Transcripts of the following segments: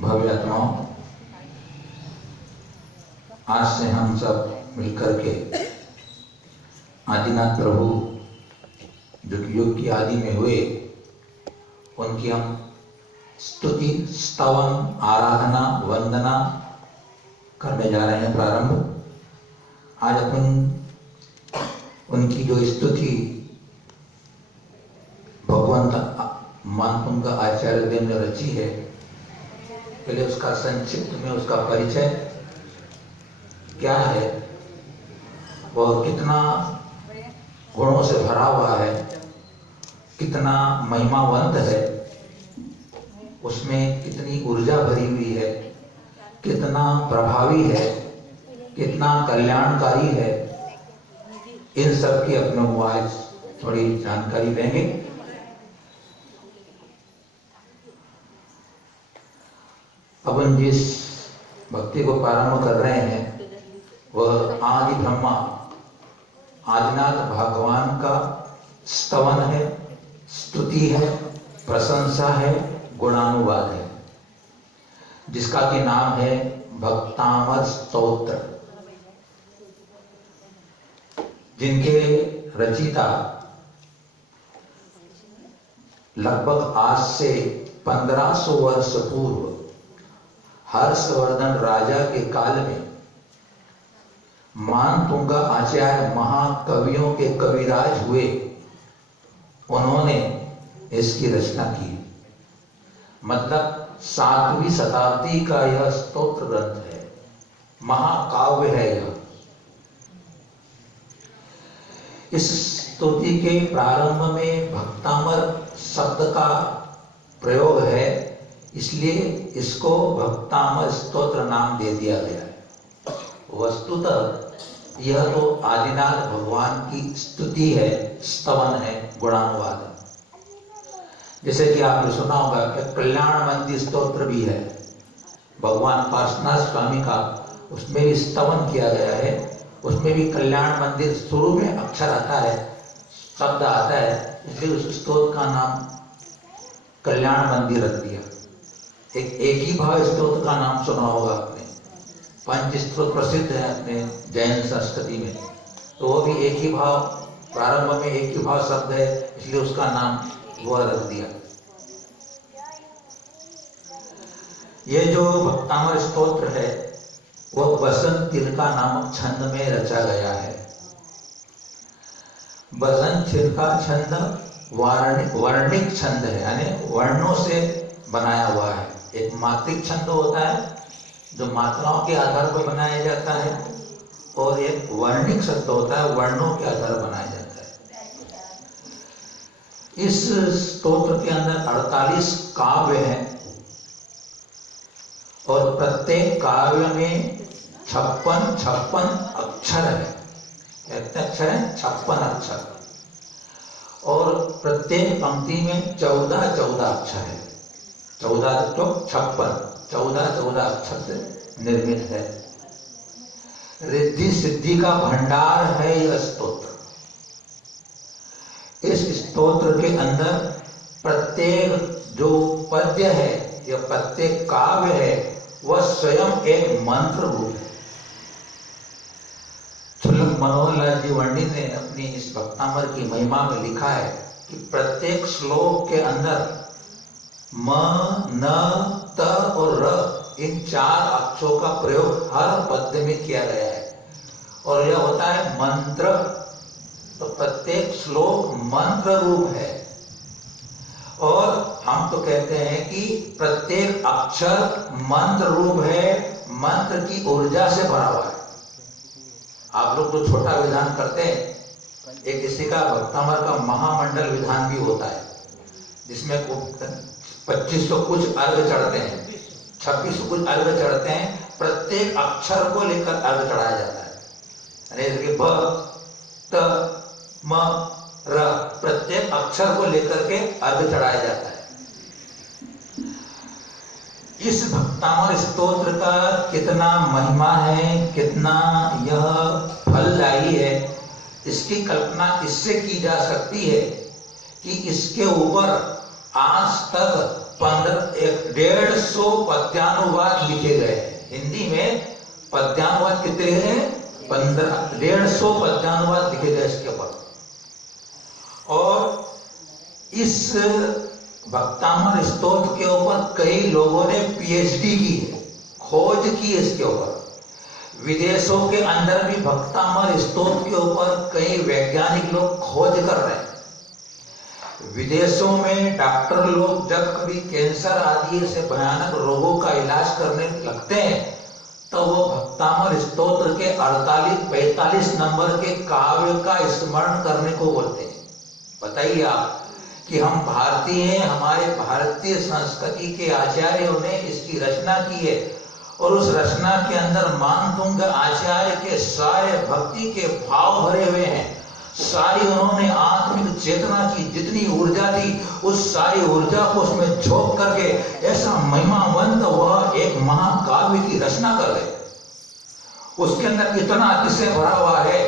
भव्य आत्माओं, आज से हम सब मिलकर के आदिनाथ प्रभु जो कि युग की आदि में हुए, उनकी हम स्तुति, स्तवन, आराधना, वंदना करने जा रहे हैं प्रारंभ। आज अपन उनकी जो स्तुति भगवंत मानपुंग आचार्य देव ने रची है, पहले उसका संक्षिप्त में उसका परिचय क्या है, वह कितना गुणों से भरा हुआ है, कितना महिमावंत है, उसमें कितनी ऊर्जा भरी हुई है, कितना प्रभावी है, कितना कल्याणकारी है, इन सब की अपने को आज थोड़ी जानकारी देंगे। अपन जिस भक्ति को प्रारंभ कर रहे हैं वह आदि ब्रह्मा आदिनाथ भगवान का स्तवन है, स्तुति है, प्रशंसा है, गुणानुवाद है, जिसका कि नाम है भक्तामर स्तोत्र, जिनके रचिता लगभग आज से 1500 वर्ष पूर्व हर्षवर्धन राजा के काल में मानपुंग आचार्य महाकवियों के कविराज हुए, उन्होंने इसकी रचना की। मतलब 7वीं शताब्दी का यह स्तोत्र ग्रंथ है, महाकाव्य है यह। इस स्तुति के प्रारंभ में भक्तामर शब्द का प्रयोग है, इसलिए इसको भक्तामर स्तोत्र नाम दे दिया गया है। वस्तुतः यह तो आदिनाथ भगवान की स्तुति है, स्तवन है, गुणानुवाद है। जैसे कि आपने सुना होगा कि कल्याण मंदिर स्तोत्र भी है भगवान पार्श्वनाथ स्वामी का, उसमें भी स्तवन किया गया है। उसमें भी कल्याण मंदिर शुरू में अक्षर आता है, शब्द आता है, इसलिए उस स्तोत्र का नाम कल्याण मंदिर रख दिया। एक ही भाव स्तोत्र का नाम सुना होगा आपने, पंच स्तोत्र प्रसिद्ध है अपने जैन संस्कृति में, तो वो भी एक ही भाव, प्रारंभ में एक ही भाव शब्द है, इसलिए उसका नाम वह रख दिया। ये जो भक्तामर स्तोत्र है वह बसंत तिलका नामक छंद में रचा गया है। बसंत तिलका छंद वर्णिक छंद है, यानी वर्णों से बनाया हुआ है। एक मात्रिक छंद होता है जो मात्राओं के आधार पर बनाया जाता है, और एक वर्णिक शब्द होता है, वर्णों के आधार पर बनाया जाता है। इस स्तोत्र के अंदर 48 काव्य हैं, और प्रत्येक काव्य में 56 अक्षर है। कितने अक्षर हैं? 56 अक्षर, और प्रत्येक पंक्ति में 14 अक्षर है। 14 तो 14 अक्षर से निर्मित है। रिद्धि सिद्धि का भंडार है यह स्तोत्र। इस स्तोत्र के अंदर प्रत्येक जो पद्य है, यह प्रत्येक काव्य है, वह स्वयं एक मंत्र रूप है। छुल्लक मनोहर लाल जी वर्णित ने अपनी इस भक्तामर की महिमा में लिखा है कि प्रत्येक श्लोक के अंदर म, न, त और र, इन 4 अक्षरों का प्रयोग हर पद्य में किया गया है, और यह होता है मंत्र। तो प्रत्येक श्लोक मंत्र रूप है, और हम तो कहते हैं कि प्रत्येक अक्षर मंत्र रूप है, मंत्र की ऊर्जा से भरा हुआ है। आप लोग तो छोटा विधान करते हैं, एक किसी का भक्तामर का महामंडल विधान भी होता है, जिसमें 2500 कुछ अर्घ चढ़ते हैं, 2600 कुछ अर्घ चढ़ते हैं, प्रत्येक अक्षर को लेकर अर्घ चढ़ाया जाता है। यानी भ, त, म, र, प्रत्येक अक्षर को लेकर के अर्घ चढ़ाया जाता है। इस भक्तामर स्तोत्र का कितना महिमा है, कितना यह फलदायी है, इसकी कल्पना इससे की जा सकती है कि इसके ऊपर आज तक 150 पद्यानुवाद लिखे गए हैं। हिंदी में पद्यानुवाद कितने हैं? 150 पद्यानुवाद लिखे गए इसके ऊपर। और इस भक्तामर स्तोत्र के ऊपर कई लोगों ने पीएचडी की है, खोज की इसके ऊपर। विदेशों के अंदर भी भक्तामर स्तोत्र के ऊपर कई वैज्ञानिक लोग खोज कर रहे हैं। विदेशों में डॉक्टर लोग जब कभी कैंसर आदि से भयानक रोगों का इलाज करने लगते हैं तो वो भक्तामर स्तोत्र के 45 नंबर के काव्य का स्मरण करने को बोलते हैं। बताइए आप कि हम भारतीय हैं, हमारे भारतीय संस्कृति के आचार्यों ने इसकी रचना की है और उस रचना के अंदर मानतुंग आचार्य के सारे भक्ति के भाव भरे हुए हैं। सारी उन्होंने आत्मिक चेतना की जितनी ऊर्जा थी उस सारी ऊर्जा को उसमें झोंक करके ऐसा महिमावंत वह एक महाकाव्य की रचना कर गए। उसके अंदर इतना अतिशय भरा हुआ है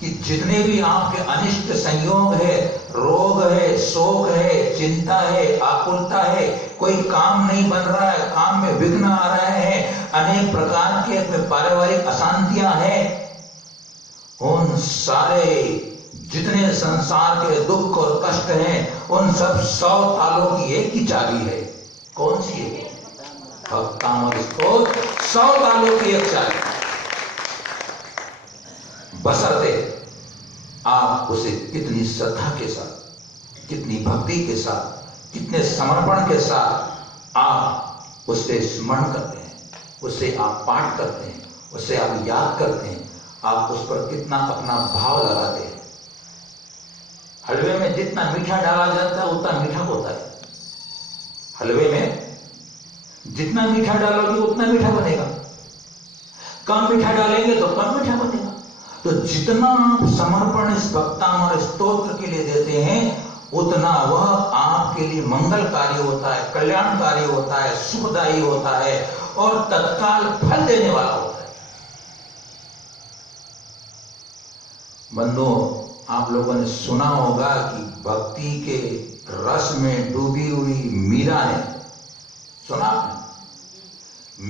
कि जितने भी आपके अनिष्ट संयोग है, रोग है, शोक है, चिंता है, आकुलता है, कोई काम नहीं बन रहा है, काम में विघ्न आ रहे हैं, अनेक प्रकार के पारिवारिक अशांतियां हैं, उन सारे जितने संसार के दुख और कष्ट हैं उन सब 100 तालों की एक ही चाबी है। कौन सी है? भक्तामर स्तोत्र 100 तालों की एक चाबी। बशर्ते आप उसे कितनी श्रद्धा के साथ, कितनी भक्ति के साथ, कितने समर्पण के साथ आप उसे स्मरण करते हैं, उसे आप पाठ करते हैं, उसे आप याद करते हैं, आप उस पर कितना अपना भाव लगाते हैं। हलवे में जितना मीठा डाला जाता है उतना मीठा होता है। हलवे में जितना मीठा डालोगे उतना मीठा बनेगा, कम मीठा डालेंगे तो कम मीठा बनेगा। तो जितना आप समर्पण इस भक्तामर स्तोत्र के लिए देते हैं उतना वह आपके लिए मंगलकारी होता है, कल्याणकारी होता है, सुखदायी होता है और तत्काल फल देने वाला होता है। बंधुओं, आप लोगों ने सुना होगा कि भक्ति के रस में डूबी हुई मीरा ने, सुना आपने?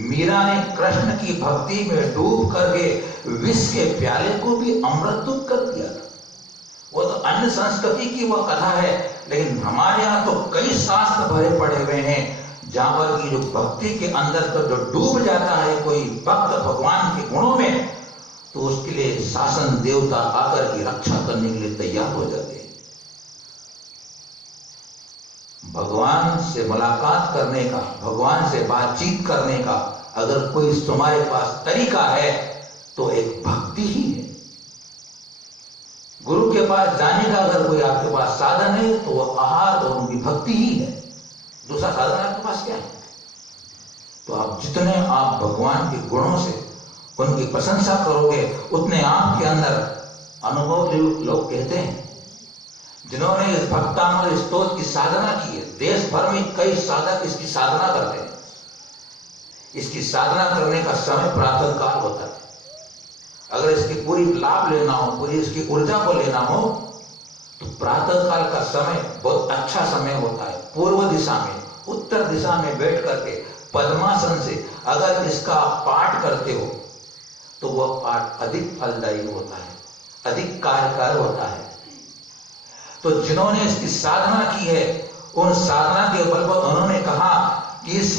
मीरा ने कृष्ण की भक्ति में डूब करके विष के प्याले को भी अमृत कर दिया था। वो तो अन्य संस्कृति की वह कथा है, लेकिन हमारे यहाँ तो कई शास्त्र भरे पड़े हुए हैं जहां पर की जो भक्ति के अंदर तो जो डूब जाता है कोई भक्त भगवान के गुणों में, तो उसके लिए शासन देवता आकर की रक्षा करने के लिए तैयार हो जाते हैं। भगवान से मुलाकात करने का, भगवान से बातचीत करने का अगर कोई तुम्हारे पास तरीका है तो एक भक्ति ही है। गुरु के पास जाने का अगर कोई आपके पास साधन है तो वह आहार और उनकी भक्ति ही है। दूसरा साधन आपके पास क्या है? तो आप जितने आप भगवान के गुणों से उनकी प्रशंसा करोगे उतने आपके अंदर अनुभव लोग कहते हैं जिन्होंने इस भक्तामर स्तोत्र की साधना की है। देश भर में कई साधक इसकी साधना करते हैं। इसकी साधना करने का समय प्रातः काल होता है। अगर इसकी पूरी लाभ लेना हो, पूरी इसकी ऊर्जा को लेना हो तो प्रातः काल का समय बहुत अच्छा समय होता है। पूर्व दिशा में, उत्तर दिशा में बैठ करके पद्मासन से अगर इसका पाठ करते हो तो वह पाठ अधिक फलदायी होता है, अधिक कार्यकारी होता है। तो जिन्होंने इसकी साधना की है उन साधना के बल पर उन्होंने कहा कि इस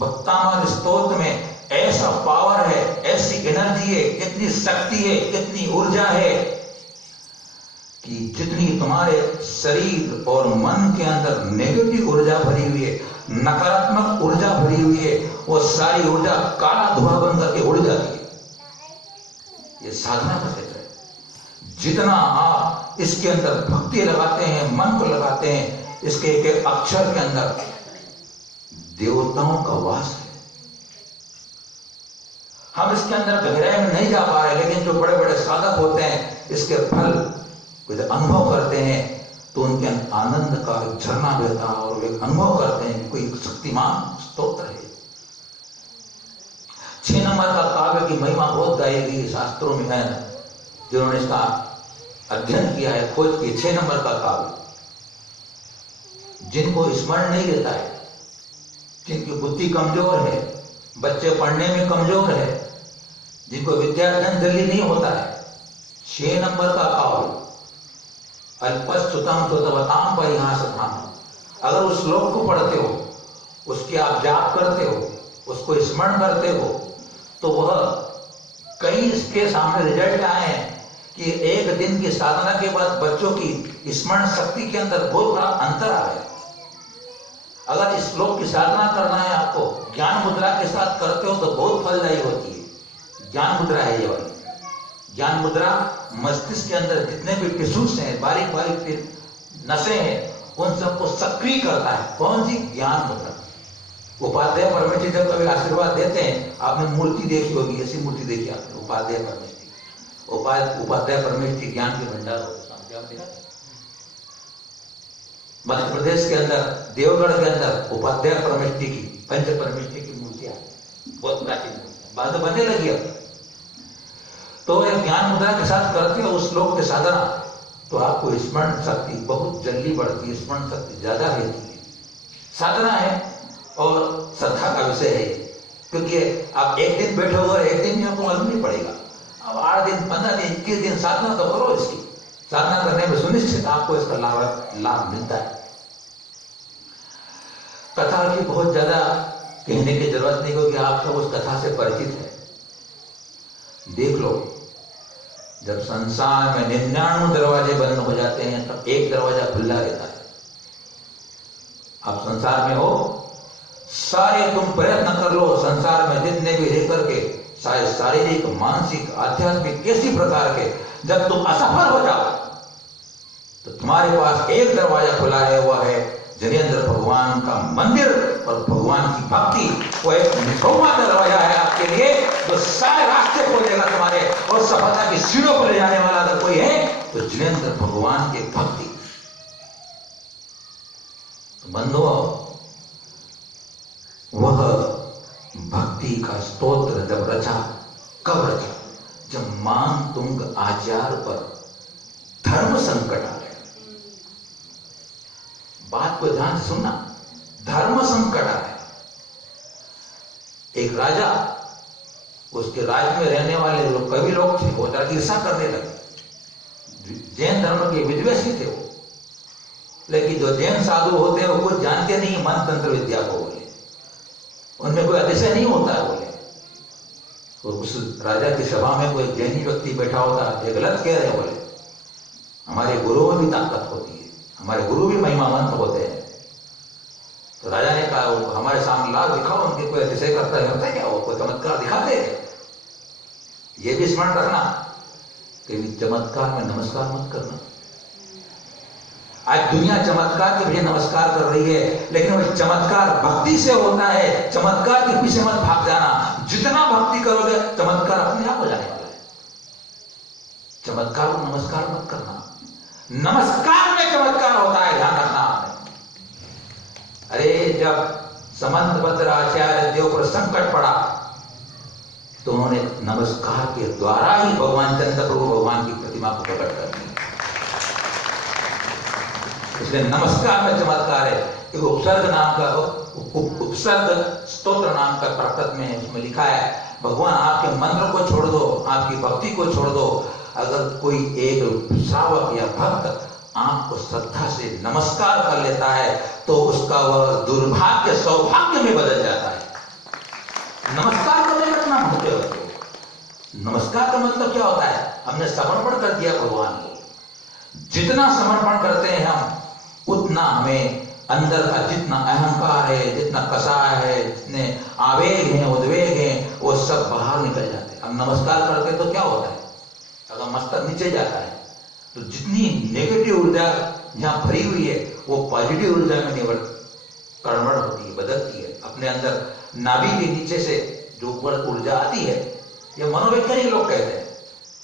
भक्तामर स्तोत्र में ऐसा पावर है, ऐसी एनर्जी है, कितनी शक्ति है, कितनी ऊर्जा है कि जितनी तुम्हारे शरीर और मन के अंदर नेगेटिव ऊर्जा भरी हुई है, नकारात्मक ऊर्जा भरी हुई है, वो सारी ऊर्जा काला धुआं बन करके उड़ जाती है। ये साधना का क्षेत्र है। जितना आप इसके अंदर भक्ति लगाते हैं, मन को लगाते हैं, इसके एक अक्षर के अंदर देवताओं का वास है। हम इसके अंदर गहराई में नहीं जा पा रहे, लेकिन जो बड़े बड़े साधक होते हैं इसके फल को जब अनुभव करते हैं तो उनके आनंद का झरना बहता है और वे अनुभव करते हैं कि कोई शक्तिमान स्तोत्र है। 6 नंबर का काव्य की महिमा बहुत गाई गई शास्त्रों में है। जिन्होंने इसका अध्ययन किया है, खोज की, 6 नंबर का काव्य जिनको स्मरण नहीं रहता है जिनकी बुद्धि कमजोर है, बच्चे पढ़ने में कमजोर है, जिनको विद्यार्जन जल्दी नहीं होता है। 6 नंबर का काव्य अल्पस्तुतम सुतवताम परिहासताम, अगर उस श्लोक को पढ़ते हो, उसके आप जाप करते हो, उसको स्मरण करते हो, तो वह कई इसके सामने रिजल्ट आए हैं कि एक दिन की साधना के बाद बच्चों की स्मरण शक्ति के अंदर बहुत बड़ा अंतर आ गया। अगर इस श्लोक की साधना करना है आपको, ज्ञान मुद्रा के साथ करते हो तो बहुत फलदायी होती है। ज्ञान मुद्रा है ये वाली। ज्ञान मुद्रा मस्तिष्क के अंदर जितने भी टिश्यूज हैं, बारीक बारीक नसें हैं, उन सबको सक्रिय करता है। कौन सी? ज्ञान मुद्रा। उपाध्याय परमेष्ठी जब कभी आशीर्वाद देते हैं, आपने मूर्ति देखी होगी, ऐसी मूर्ति देखी आपने, उपाध्याय परमेष्ठी। उपाध्याय परमेष्ठी ज्ञान के भंडार होते हैं। मध्य प्रदेश के अंदर देवगढ़ के अंदर उपाध्याय परमेष्ठी की, पंच परमेष्ठी की मूर्तियां बहुत प्राचीन बाद बनने लगी। अब तो यह ज्ञान मुद्रा के साथ करते हो उस श्लोक के साधना, तो आपको स्मरण शक्ति बहुत जल्दी बढ़ती है, स्मरण शक्ति ज्यादा रहती है। साधना है और श्रद्धा का विषय है, क्योंकि आप एक दिन बैठोगे और एक दिन में आपको मालूम नहीं पड़ेगा। अब 8 दिन, 15 दिन, 21 दिन साधना तो करो। इसकी साधना करने में सुनिश्चित आपको इसका लाभ मिलता है। कथा की बहुत ज्यादा कहने की जरूरत नहीं, क्योंकि आप सब उस कथा से परिचित है। देख लो, जब संसार में 99 दरवाजे बंद हो जाते हैं, तब एक दरवाजा खुला रहता है। आप संसार में हो, सारे तुम प्रयत्न कर लो, संसार में जितने भी रह करके, सारे शारीरिक, मानसिक, आध्यात्मिक, किसी प्रकार के, जब तुम असफल हो जाओ तो तुम्हारे पास एक दरवाजा खुला है, वह है जनेंद्र भगवान का मंदिर और भगवान की भक्ति। वो एक निखौमा दरवाजा है आपके लिए, जो सारे रास्ते खोलेगा तुम्हारे, और सफलता की सीढ़ियों पर ले जाने वाला अगर कोई है तो जनेंद्र भगवान की भक्ति। बंधुओं, वह भक्ति का स्तोत्र जब रचा, कब रचा? जब मान तुंग आचार्य पर धर्म संकट आ गया। बात को ध्यान से सुनना, धर्म संकट आ गया। एक राजा, उसके राज्य में रहने वाले लोग, कई लोग थे, वो ईर्षा करने लगे। जैन धर्म के विद्वेषी थे वो, लेकिन जो जैन साधु होते हैं वो कुछ जानते नहीं मन तंत्र विद्या को, बोले उनमें कोई अतिशय नहीं होता है, बोले। तो उस राजा की सभा में कोई जैनी व्यक्ति बैठा होता, ये गलत कह रहे, बोले हमारे गुरुओं में भी ताकत होती है, हमारे गुरु भी महिमावंत होते हैं। तो राजा ने कहा, हमारे सामने लाभ दिखाओ, उनके कोई अतिशय करता है क्या, वो कोई चमत्कार दिखाते हैं? ये भी स्मरण रखना कि चमत्कार में नमस्कार मत करना। आज दुनिया चमत्कार के पीछे नमस्कार कर रही है, लेकिन वह चमत्कार भक्ति से होता है। चमत्कार के पीछे मत भाग जाना। जितना भक्ति करोगे, चमत्कार अपने आप हो जाने वाला है। चमत्कार को नमस्कार मत करना। नमस्कार में चमत्कार होता है, ध्यान रखना आपने। अरे जब समंतभद्र आचार्य देव पर संकट पड़ा, तो उन्होंने नमस्कार के द्वारा ही भगवान चंद्र प्रभु भगवान की प्रतिमा को प्रकट कर दिया। इसलिए नमस्कार में चमत्कार है। एक उपसर्ग नाम का, उपसर्ग स्तोत्र नाम का प्राकृत में है, उसमें लिखा है, भगवान आपके मंत्र को छोड़ दो, आपकी भक्ति को छोड़ दो। अगर कोई एक श्रावक या भक्त आपको श्रद्धा से नमस्कार कर लेता है, तो उसका वह दुर्भाग्य सौभाग्य में बदल जाता है। नमस्कार करने का कितना महत्व है? नमस्कार का मतलब क्या होता है? हमने समर्पण कर दिया भगवान को। जितना समर्पण करते हैं हम, उतना हमें अंदर का जितना अहंकार है, जितना कसाय है, जितने आवेग हैं, उद्वेग हैं, वो सब बाहर निकल जाते हैं। हम नमस्कार करते तो क्या होता है? अगर मस्तक नीचे जाता है तो जितनी नेगेटिव ऊर्जा जहां भरी हुई है, वो पॉजिटिव ऊर्जा में कन्वर्ट होती है, बदलती है। अपने अंदर नाभि के नीचे से जो ऊर्जा आती है, ये मनोवैज्ञानिक लोग कहते हैं।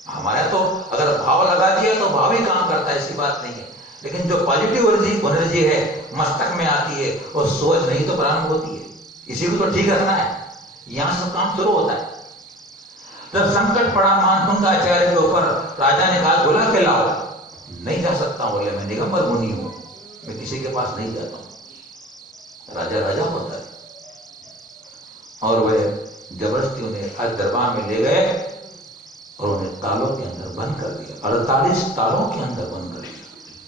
हमारे तो अगर भाव लगा दिया तो भाव ही काम करता है, ऐसी बात नहीं है। लेकिन जो पॉजिटिव एनर्जी है मस्तक में आती है, और सोच नहीं तो प्रारंभ होती है। इसी को तो ठीक रखना है, यहां से काम शुरू होता है। जब संकट पड़ा मानतुंग आचार्य के ऊपर, राजा ने कहा बुला के लाओ। नहीं जा सकता, बोले मैं निगंबर मुनि हूं, मैं किसी के पास नहीं जाता हूं। राजा राजा होता है, और वे जबरदस्ती उन्हें आज दरबार में ले गए और उन्हें तालों के अंदर बंद कर दिया। 48 तालों के अंदर बंद कर दिया।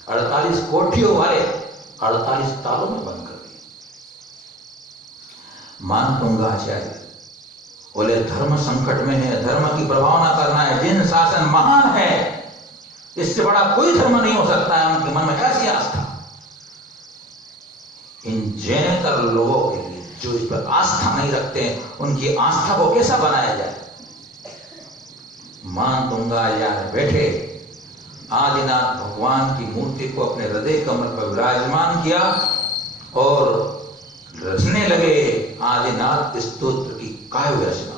48 कोठियों वाले 48 तालों में बंद कर दिया। मानतुंगा आचार्य बोले धर्म संकट में है, धर्म की प्रभावना करना है, जिन शासन महान है, इससे बड़ा कोई धर्म नहीं हो सकता है। उनके मन में ऐसी आस्था। इन जैनेतर लोगों के लिए जो इस पर आस्था नहीं रखते हैं, उनकी आस्था को कैसा बनाया जाए। मानतुंगा यार बैठे आदिनाथ भगवान की मूर्ति को अपने हृदय कमल पर विराजमान किया और रचने लगे आदिनाथ स्तोत्र की काव्य रचना।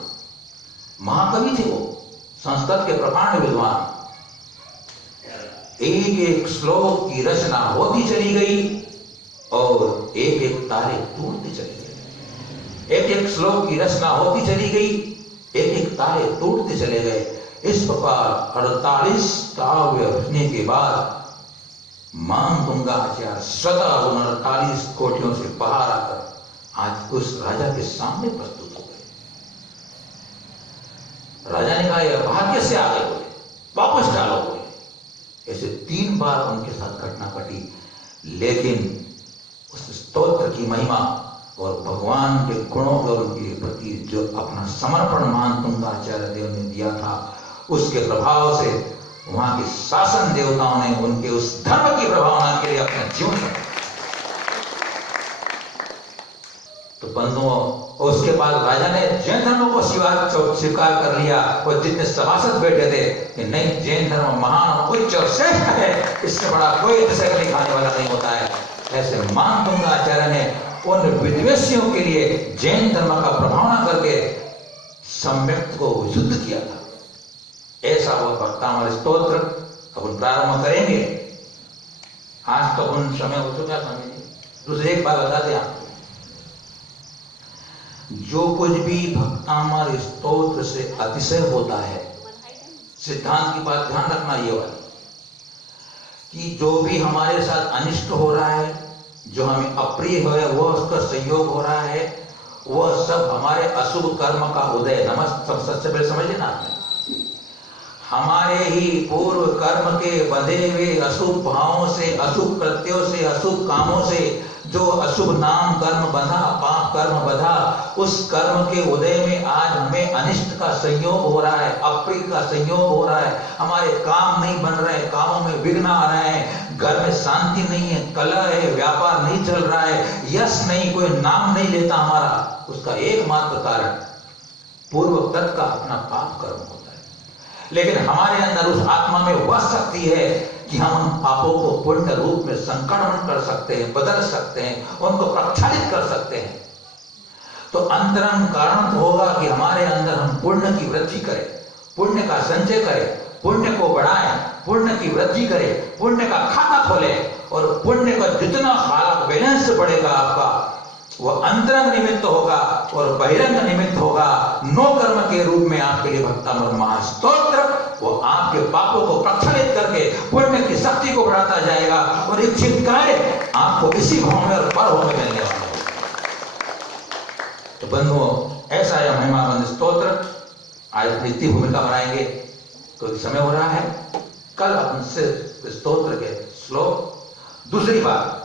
महाकवि थे वो, संस्कृत के प्रकांड विद्वान। एक एक श्लोक की रचना होती चली गई और एक एक तारे टूटते चले गए। एक एक श्लोक की रचना होती चली गई, एक एक तारे टूटते चले गए। इस प्रकार 48 काव्य रचने के बाद मानतुंगा आचार्य स्वतः उन 48 कोठियों से बाहर आकर आज उस राजा के सामने प्रस्तुत हो गए। राजा ने कहा यह बाहर कैसे आ गए? बोले वापस डालो। बोले ऐसे 3 बार उनके साथ घटना घटी, लेकिन उस स्तोत्र की महिमा और भगवान के गुणों और उनके प्रति जो अपना समर्पण मानतुंगा आचार्य देव ने दिया था, उसके प्रभाव से वहां के शासन देवताओं ने उनके उस धर्म की प्रभावना के लिए अपना जीवन दिया। तो बंधुओं, उसके बाद राजा ने जैन धर्म को स्वीकार कर लिया और जितने सभासद बैठे थे कि नहीं, जैन धर्म महान, उच्च और श्रेष्ठ है, इससे बड़ा कोई दशक खाने वाला नहीं होता है। ऐसे मानतुंगा आचार्य ने उन विद्वेषियों के लिए जैन धर्म का प्रभावना करके सम्यक्त को विशुद्ध किया था। ऐसा वो भक्तामर स्तोत्र अपन प्रारंभ करेंगे। आज तो अपन समय हो चुका स्वामी जी। दूसरी एक बात बता दें आपको, जो कुछ भी भक्तामर स्तोत्र से अतिशय होता है, सिद्धांत की बात ध्यान रखना ये वाली, कि जो भी हमारे साथ अनिष्ट हो रहा है, जो हमें अप्रिय है, वह उसका संयोग हो रहा है, वह सब हमारे अशुभ कर्म का उदय। सबसे पहले समझ लेना आपने, हमारे ही पूर्व कर्म के बंधे हुए अशुभ भावों से, अशुभ कृत्यों से, अशुभ कामों से जो अशुभ नाम कर्म बंधा, पाप कर्म बंधा, उस कर्म के उदय में आज हमें अनिष्ट का संयोग हो रहा है, अप्रिय का संयोग हो रहा है। हमारे काम नहीं बन रहे, कामों में विघ्न आ रहे हैं, घर में शांति नहीं है, कलह है, व्यापार नहीं चल रहा है, यश नहीं, कोई नाम नहीं लेता हमारा। उसका एकमात्र कारण पूर्व तक का अपना पाप कर्म होता है। लेकिन हमारे अंदर उस आत्मा में वह शक्ति है कि हम उन पापों को पुण्य रूप में संकलन कर सकते हैं, बदल सकते हैं, उनको प्रक्षालित कर सकते हैं। तो अंतरंग कारण तो होगा कि हमारे अंदर हम पुण्य की वृद्धि करें, पुण्य का संचय करें, पुण्य को बढ़ाएं, पुण्य की वृद्धि करें, पुण्य का खाता खोलें, और पुण्य का जितना खालक बैलेंस बढ़ेगा आपका, वह अंतरंग निमित्त होगा और बहिरंग निमित्त होगा। नो कर्म के रूप में आपके लिए भक्तामर महास्तोत्र वो आपके पापों को प्रक्षालित करके पुण्य की शक्ति को बढ़ाता जाएगा और इच्छित कार्य आपको इसी भाव में और पर होकर मिलने वाला है। तो बंधुओं, ऐसा यह महिमाबंद स्तोत्र आज नित्य भूमिका बनाएंगे। तो समय हो रहा है, कल अपन से स्तोत्र के श्लोक। दूसरी बात,